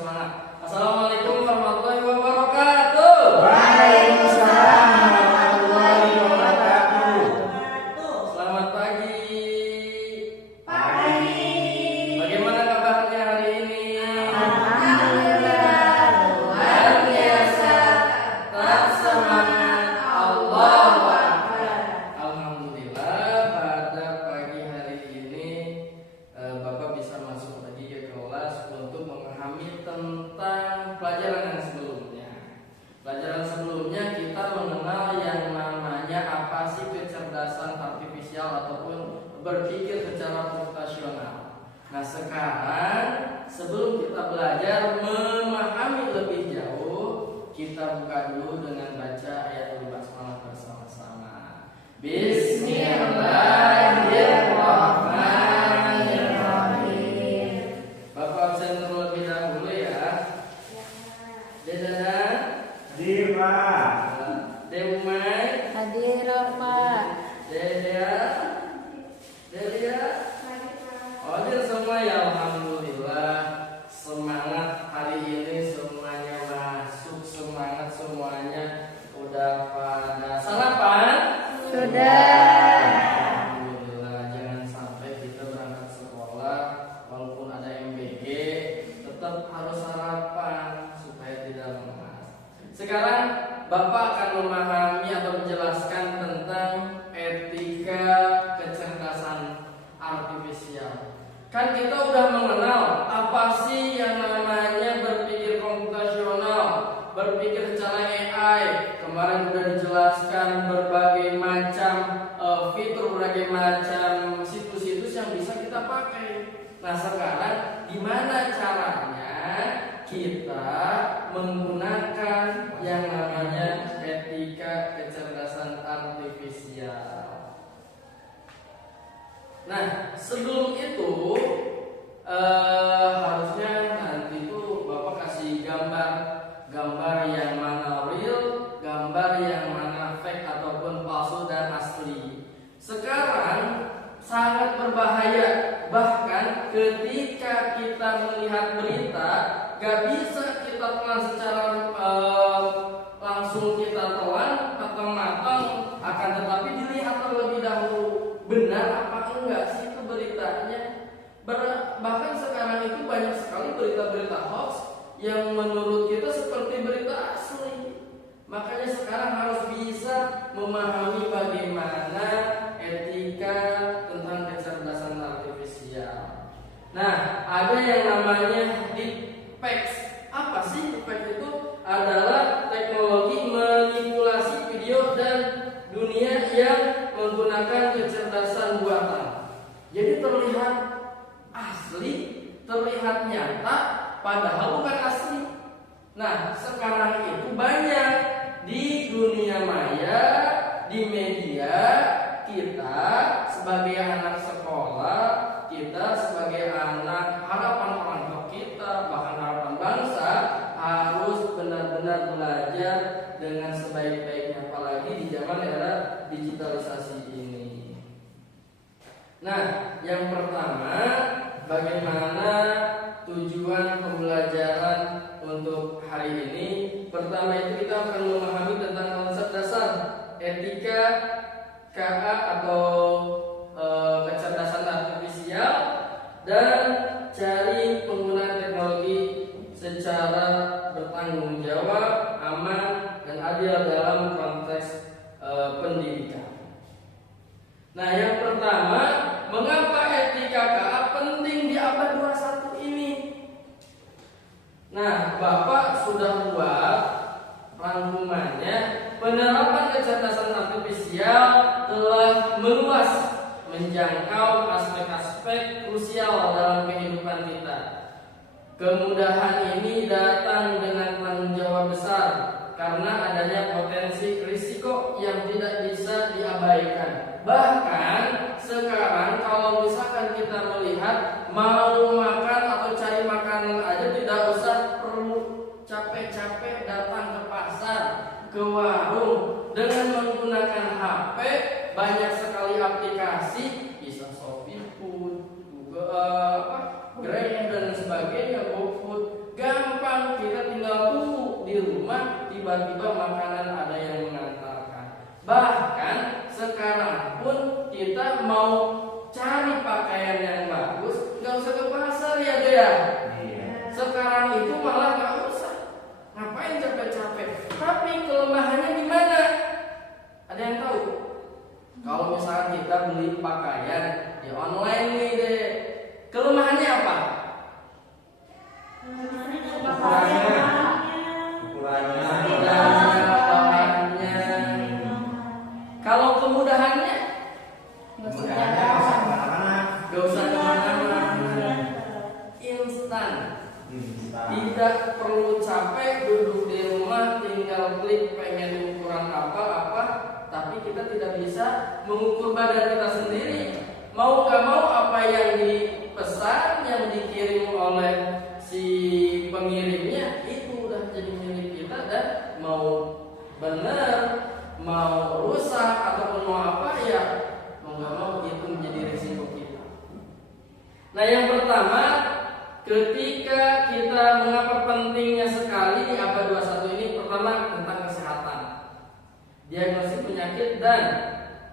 semangat. Assalamualaikum warahmatullahi wabarakatuh. Waalaikumsalam warahmatullahi wabarakatuh. Selamat pagi. Pagi. Bagaimana kabarnya hari ini? Alhamdulillah luar biasa. Tetap semangat. Allahu Akbar. Alhamdulillah pada pagi hari ini Bapak bisa masuk lagi ke kelas untuk memahami tentang pelajaran yang sebelumnya. Pelajaran sebelumnya kita mengenal yang namanya apa sih kecerdasan artifisial ataupun berpikir secara komputasional. Nah sekarang sebelum kita belajar memahami lebih jauh, kita buka dulu dengan baca ayat basmalah bersama-sama. Bismillahirrahmanirrahim. Bapak absen terlebih dahulu ya. Dedana, Dima. Demai, Hadir Pak. Delia, hadir semua ya. Alhamdulillah. Semangat hari ini semuanya masuk, semangat semuanya udah pada sarapan. Sudah. Alhamdulillah, jangan sampai kita berangkat sekolah walaupun ada MBG tetap harus sarapan supaya tidak lemas. Sekarang Bapak akan memahami atau menjelaskan tentang etika kecerdasan artifisial. Kan kita udah mengenal apa sih yang namanya berpikir komputasional, berpikir secara AI. Kemarin udah dijelaskan berbagai macam fitur, berbagai macam situs-situs yang bisa kita pakai. Nah sekarang gimana caranya kita menggunakan yang namanya etika kecerdasan artifisial? Nah sebelum itu harusnya nanti tuh Bapak kasih gambar yang mana real, gambar yang mana fake ataupun palsu dan asli. Sekarang sangat berbahaya, bahkan ketika kita melihat berita gak bisa kita telan secara langsung kita telan matang-matang, akan tetapi dilihat terlebih dahulu benar apa enggak sih itu beritanya. Bahkan sekarang itu banyak sekali berita-berita hoax yang menurut kita seperti berita asli. Makanya sekarang harus bisa memahami bagaimana etika tentang kecerdasan artifisial. Nah, ada yang namanya deepfake. Apa sih deepfake itu? Adalah teknologi manipulasi video dan dunia yang menggunakan kecerdasan buatan. Jadi terlihat asli, terlihat nyata, padahal bukan asli. Nah, sekarang itu banyak di dunia maya, di media, kita sebagai anak sekolah, kita sebagai anak harapan orang tua kita, bahkan harapan bangsa, harus benar-benar belajar dengan sebaik-baiknya, apalagi di zaman era digitalisasi ini. Nah, yang pertama, bagaimana tujuan pembelajaran untuk hari ini? Pertama itu kita akan memahami tentang konsep dasar etika KA atau kecerdasan artifisial dan cari penggunaan teknologi secara bertanggung jawab, aman dan adil dalam konteks pendidikan. Nah, yang pertama, mengapa etika KA penting di abad 21 ini? Nah, Bapak sudah buat rangkumannya. Penerapan kecerdasan artifisial telah meluas, menjangkau aspek-aspek krusial dalam kehidupan kita. Kemudahan ini datang dengan tanggung jawab besar karena adanya potensi risiko yang tidak bisa diabaikan. Bahkan sekarang kalau misalkan kita melihat mau makan atau cari makanan aja tidak usah perlu capek-capek datang ke pasar, ke warung. Dengan menggunakan HP banyak sekali aplikasi, bisa Shopee Food, Google, Grab dan sebagainya, GoFood. Gampang tiba-tiba makanan ada yang mengantarkan. Bahkan sekarang pun kita mau cari pakaian yang bagus, nggak usah ke pasar ya dia. Iya. Sekarang itu malah nggak usah. Ngapain capek-capek? Tapi kelemahannya di mana? Ada yang tahu? Kalau misalnya kita beli pakaian di online nih deh, kelemahannya apa? Ukurannya. Bahannya. Kalau kemudahannya, Mudahannya bisa kemana-mana. gak usah kemana-mana, instan. Tidak perlu capek duduk di rumah, tinggal klik pengen ukuran apa, tapi kita tidak bisa mengukur badan kita sendiri. Mau gak mau apa yang dipesan, yang dikirim oleh si pengirimnya itu udah jadi milik kita, dan mau benar, mau rusak ataupun mau apa ya mau gak mau itu menjadi risiko kita. Nah, yang pertama, ketika kita mengapa pentingnya sekali di abad 21 ini, pertama tentang kesehatan, diagnosis penyakit dan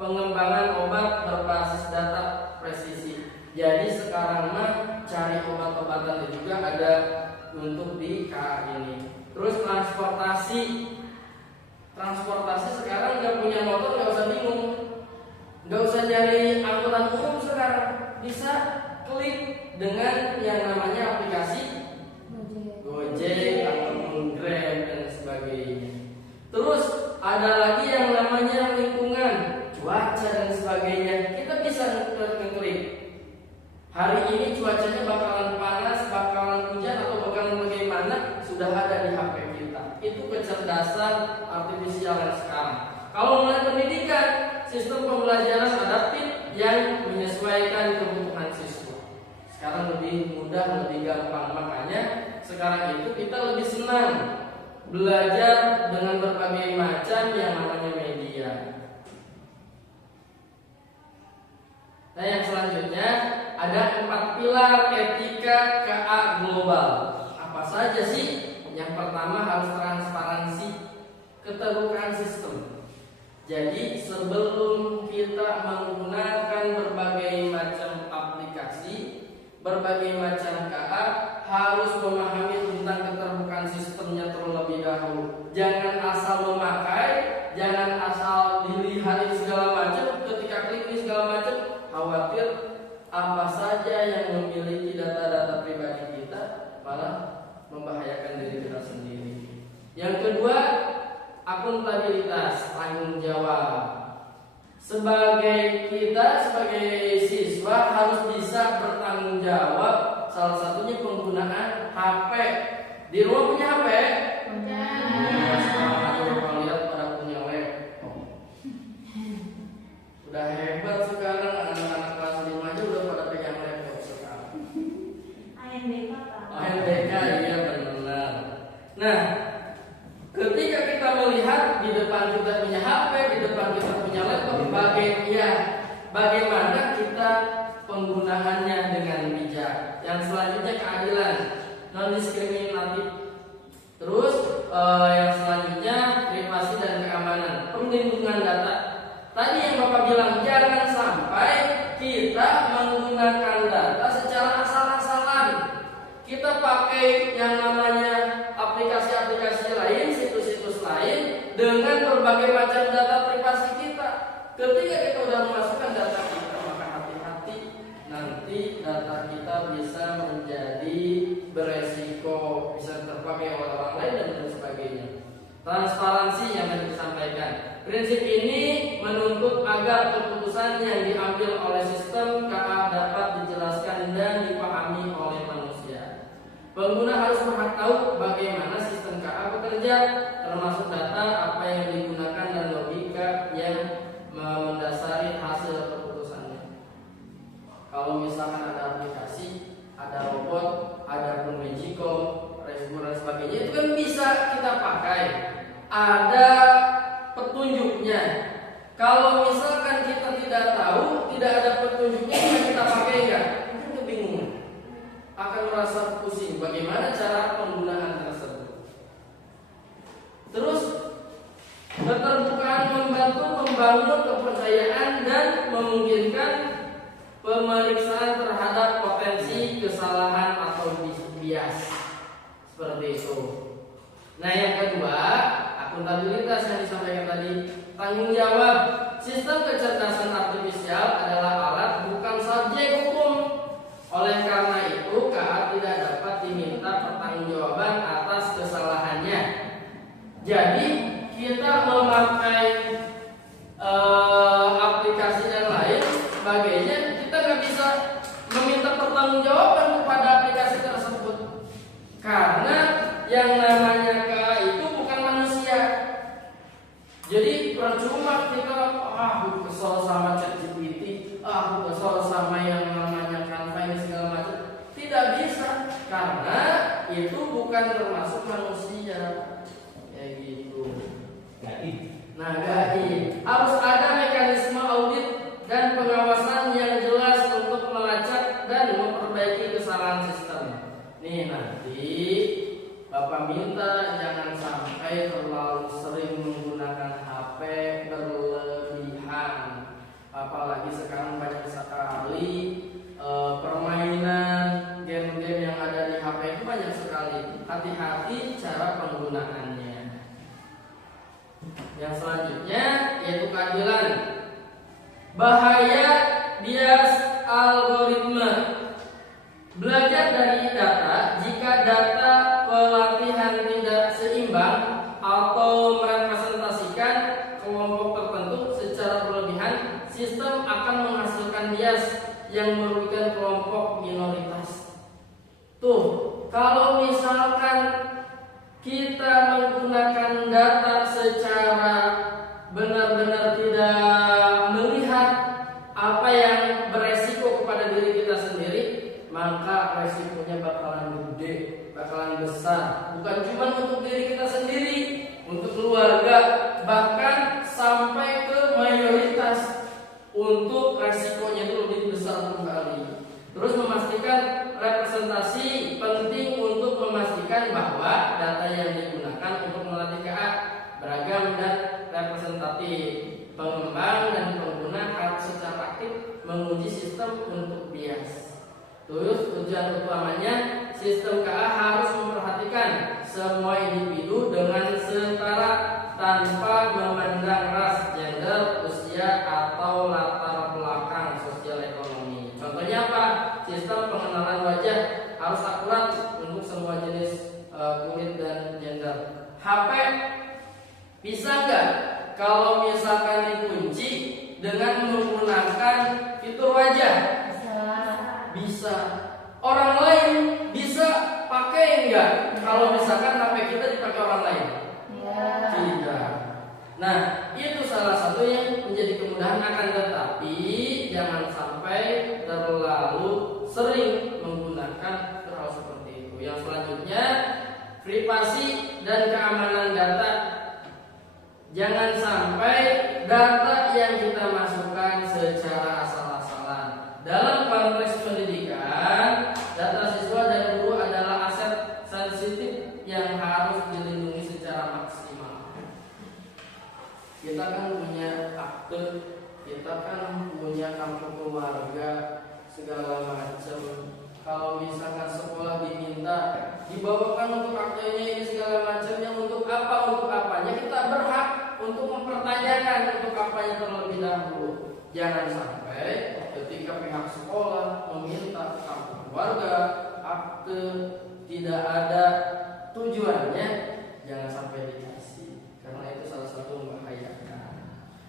pengembangan obat berbasis data presisi. Jadi sekarang mah cari obat-obatan itu juga ada untuk di KA ini. Terus transportasi sekarang nggak punya motor nggak usah bingung, nggak usah nyari angkutan umum sekarang, bisa klik dengan yang namanya aplikasi Gojek ataupun Grab dan sebagainya. Terus ada lagi yang namanya lingkungan, cuaca dan sebagainya. Kita bisa ngeklik. Hari ini cuacanya bakalan panas, bakalan hujan atau bakalan bagaimana, sudah ada di HP kita. Itu kecerdasan artifisial yang sekarang. Kalau mengenai pendidikan, sistem pembelajaran adaptif yang menyesuaikan kebutuhan siswa. Sekarang lebih mudah, lebih gampang. Makanya sekarang itu kita lebih senang belajar dengan berbagai macam yang namanya media. Nah, yang selanjutnya ada 4 pilar etika KA global. Apa saja sih? Yang pertama harus transparansi, keterbukaan sistem. Jadi sebelum kita menggunakan berbagai macam aplikasi, berbagai macam KA, harus memahami tentang keterbukaan sistemnya terlebih dahulu. Jangan asal memakai, jangan asal dilihat segala macam, ketika klik ini segala macam, khawatir apa saja yang memiliki data-data pribadi kita malah membahayakan diri kita sendiri. Yang kedua, akuntabilitas, tanggung jawab. Sebagai siswa harus bisa bertanggung jawab. Salah satunya penggunaan HP. Di rumah punya HP? Punya. Kalau lihat pada punya laptop. Udah hebat sekarang, anak-anak kelas 5 aja udah pada pegang laptop sekarang. ANBK, iya benar. Nah, ketika kita melihat di depan kita punya HP, di depan kita punya laptop, bagaimana kita penggunaannya dengan bijak. Yang selanjutnya keadilan, non diskriminatif. Terus yang selanjutnya privasi dan keamanan, perlindungan data. Tadi yang Bapak bilang, jangan sampai kita menggunakan data secara asal-asalan. Kita pakai yang namanya aplikasi-aplikasi lain, situs-situs lain dengan berbagai macam data privasi kita. Ketika kita sudah memasukkan data kita, maka hati-hati, nanti data kita bisa menjadi beresiko, bisa terpakai oleh orang lain dan sebagainya. Transparansi yang tadi disampaikan. Prinsip ini menuntut agar keputusan yang diambil oleh sistem KA dapat dijelaskan dan dipahami oleh manusia. Pengguna harus berhak tahu bagaimana sistem KA bekerja, termasuk data apa yang digunakan dan logika yang mendasari hasil keputusannya. Kalau misalkan ada aplikasi, ada robot, ada akun Magicom, Resboard dan sebagainya, itu kan bisa kita pakai. Ada petunjuknya. Kalau misalkan kita tidak tahu, tidak ada petunjuknya, kita pakai enggak? Mungkin kebingungan, akan merasa pusing bagaimana cara penggunaan tersebut. Terus Keterbukaan membantu membangun kepercayaan dan memungkinkan pemeriksaan terhadap potensi kesalahan atau bias. Seperti itu. Nah, yang kedua, akuntabilitas yang disampaikan tadi, tanggung jawab. Sistem kecerdasan artifisial adalah alat bukan subjek hukum. Oleh karena itu, KA tidak dapat diminta pertanggungjawaban atas kesalahannya. Jadi, kita memakai aplikasi yang lain, sebagainya, kita nggak bisa meminta pertanggungjawaban kepada aplikasi tersebut, karena yang namanya KA itu bukan manusia. Jadi percuma kita aku kesel sama ChatGPT, aku kesel sama yang namanya Canva ini segala macam. Tidak bisa, karena itu bukan termasuk manusia. Kayak gitu. Gaib. Nah, gaib. Harus ada mekanisme audit dan pengawasan yang jelas untuk melacak dan memperbaiki kesalahan sistem. Nih, nanti Bapak minta jangan sampai terlalu sering menggunakan HP berlebihan. Apalagi sekarang banyak sekali permainan game-game yang ada di HP itu banyak sekali. Hati-hati cara penggunaannya. Yang selanjutnya yaitu keadilan. Bahaya bias algoritma. Belajar dari data. Jika data pelatihan tidak seimbang atau merepresentasikan kelompok tertentu secara berlebihan, sistem akan menghasilkan bias yang merugikan kelompok minoritas. Tuh, kalau misalkan kita menggunakan data secara benar-benar tidak melihat apa yang beresiko kepada diri kita sendiri, maka resikonya bakalan gede, bakalan besar. Bukan cuma untuk diri kita sendiri, untuk keluarga, bahkan sampai ke mayoritas. Untuk resikonya itu lebih besar kembali. Terus memastikan representasi penting untuk memastikan bahwa data yang digunakan untuk melatih KA beragam dan representatif. Pengembang dan pengguna harus secara aktif menguji sistem untuk bias. Terus tujuan utamanya sistem KA harus memperhatikan semua individu dengan setara tanpa memandang ras, gender, usia atau latar belakang sosial ekonomi. Contohnya apa? Sistem pengenalan wajah harus akurat untuk semua jenis kulit dan gender. HP bisa nggak kalau misalkan dikunci dengan menggunakan fitur wajah? Bisa. Orang lain bisa pakai enggak kalau misalkan HP kita dipakai orang lain? Tidak. Nah, itu salah satu yang menjadi kemudahan, akan tetapi jangan sampai terlalu sering menggunakan hal seperti itu. Yang selanjutnya, privasi dan keamanan data. Jangan sampai data yang kita masukkan secara asal-asalan. Dalam konteks pendidikan, data siswa dan guru adalah aset sensitif yang harus dilindungi secara maksimal. Kita kan punya akte, kita kan punya kartu keluarga, segala macam. Kalau misalkan sekolah diminta dibawakan untuk aktenya ini segala macamnya, untuk apa, untuk apanya, kita berhak untuk mempertanyakan untuk apanya terlebih dahulu. Jangan sampai ketika pihak sekolah meminta kartu keluarga, akte, tidak ada tujuannya, jangan sampai dikasih, karena itu salah satu membahayakan.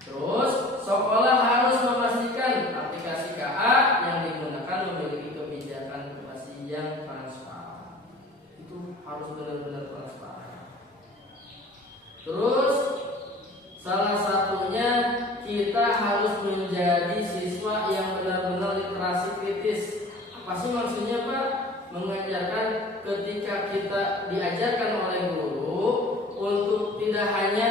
Terus sekolah harus memastikan aplikasi KA yang digunakan memiliki kebijakan privasi yang transparan. Itu harus benar-benar transparan. Terus salah satunya kita harus menjadi siswa yang benar-benar literasi kritis. Apa sih maksudnya, Pak? Mengajarkan ketika kita diajarkan oleh guru untuk tidak hanya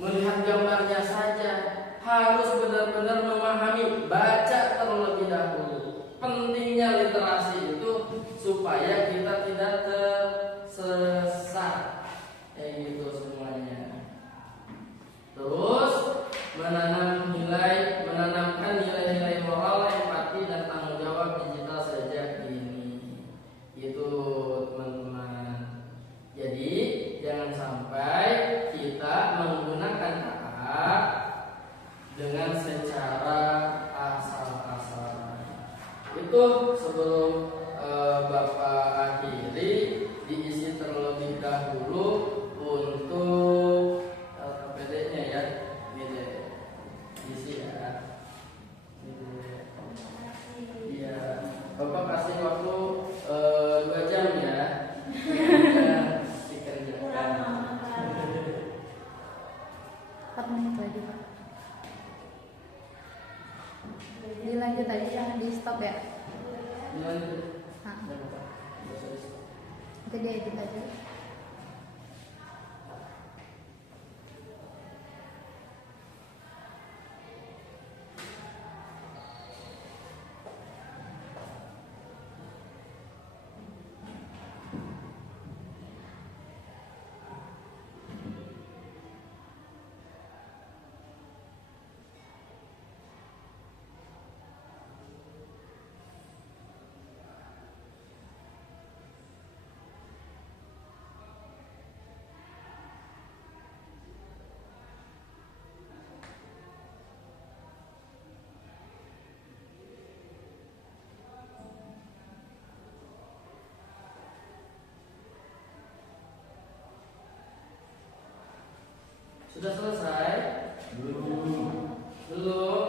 melihat gambarnya saja, harus benar-benar memahami, baca terlebih dahulu. Pentingnya literasi itu supaya kita tidak tersesat. Kayak gitu semuanya. terlebih dahulu untuk LKPD-nya ya. Ini isi ya. Iya, Bapak kasih waktu 2 jam ya. Dikerjakan. 4 menit lagi Pak. Dilanjut aja, jangan di stop ya. Dilanjut. Nah, Ada Bapak. itu dia edit aja. Sudah selesai? Belum. Belum.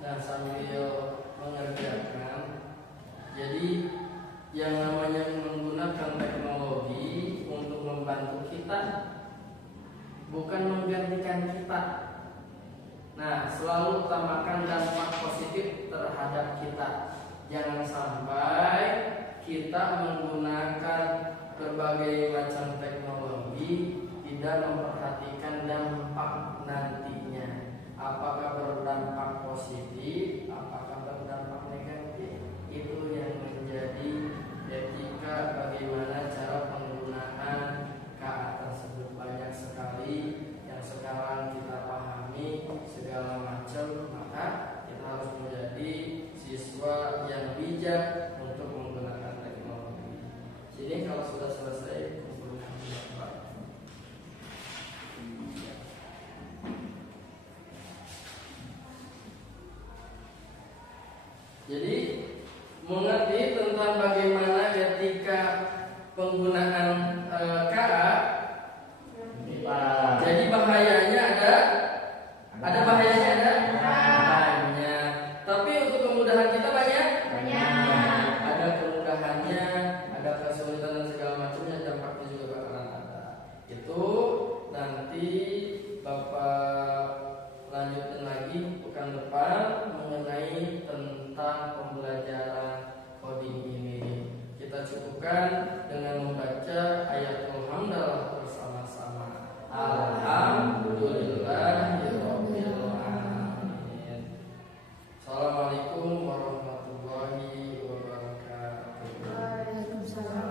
Nah, sambil mengerjakan, jadi yang namanya menggunakan teknologi untuk membantu kita, bukan menggantikan kita. Nah, selalu utamakan dampak positif terhadap kita. Jangan sampai kita menggunakan berbagai macam teknologi tidak memperhatikan dampak nantinya. Apakah berdampak positif, apakah berdampak negatif. Itu yang menjadi etika bagaimana cara penggunaan KA tersebut. Banyak sekali yang sekarang kita pahami segala macam, maka kita harus menjadi siswa yang bijak untuk menggunakan teknologi. Jadi kalau sudah selesai kumpulkan Bapak. Jadi mengerti tentang bagaimana etika penggunaan KA. Ini Pak. Jadi bahayanya ada bahayanya ada? Banyak. Tapi untuk kemudahan kita banyak? Ada kemudahannya, ada kesulitan dan segala macamnya, dampaknya juga bakalan ada. Itu nanti Bapak lanjutin lagi pekan depan mengenai tentang pembelajaran coding ini. Kita cukupkan dengan membaca ayatul hamdalah bersama-sama. Alhamdulillahirabbil alamin. Assalamualaikum warahmatullahi wabarakatuh. Waalaikumsalam.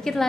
Dikit lagi.